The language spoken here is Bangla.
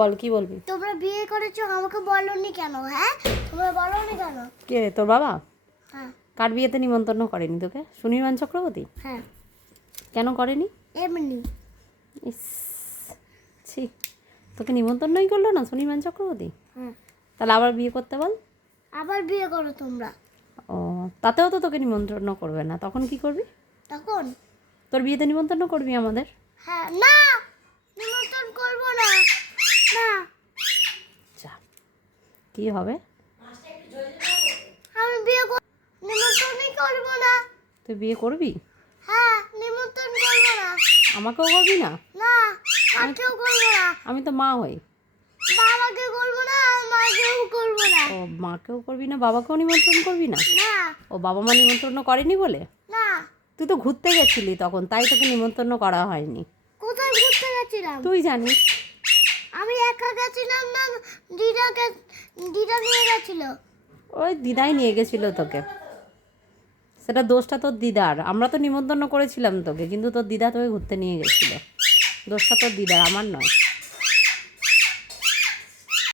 বল কি বলবি? তোমরা বিয়ে করেছো আমাকে বলনি কেন? হ্যাঁ, তোমরা বলনি কেন? কে তোর বাবা? হ্যাঁ কার বিয়েতে নিমন্ত্রণ করেনি তোকে? সুনির্বাণ চক্রবর্তী? হ্যাঁ, কেন করেনি? এমনি। ইস, ছি, তোকে নিমন্ত্রণই করলো না সুনির্বাণ চক্রবর্তী? হ্যাঁ, তাহলে আবার বিয়ে করতে বল। আবার বিয়ে করো তোমরা। ও, তাতেও তো তোকে নিমন্ত্রণ করবে না, তখন কি করবি? তখন তোর বিয়েতে নিমন্ত্রণ করবি আমাদের? হ্যাঁ, না, নিমন্ত্রণ করবো না। না, যা, কি হবে? আমি নিমন্ত্রণই করবো না। তুই বিয়ে করবি? হ্যাঁ, নিমন্ত্রণ করবো না। আমাকেও করবি না? না, মাকেও করবো না। আমি তো মা হই। বাবাকে করবো না, মাকেও করবো না। ও, মাকেও করবি না, বাবাকেও নিমন্ত্রণ করবি না? না ও, বাবা মা নিমন্ত্রণ করেনি বলে? না, তুই তো ঘুরতে গেছিলি তখন, তাই তোকে নিমন্ত্রণ করা হয়নি। কোথায় ঘুরতে গেছিলাম? তুই জানিস। আমি একা গেছিলাম না, দিদা নিয়ে গেছিল। ওই দিদাই নিয়ে গেছিল তোকে। সেটা দোষটা তোর দিদার। আমরা তো নিমন্ত্রণ করেছিলাম তোকে, কিন্তু তোর দিদা তোকে ঘুরতে নিয়ে গেছিলো। দোষটা তোর দিদার, আমার নয়।